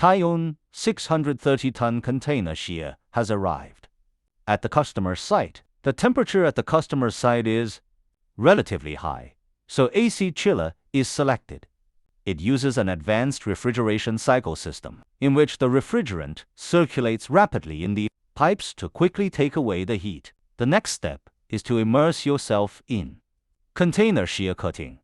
Teyun 630-ton container shear has arrived. At the customer's site, the temperature at the customer's site is relatively high, so AC chiller is selected. It uses an advanced refrigeration cycle system, in which the refrigerant circulates rapidly in the pipes to quickly take away the heat. The next step is to immerse yourself in container shear cutting.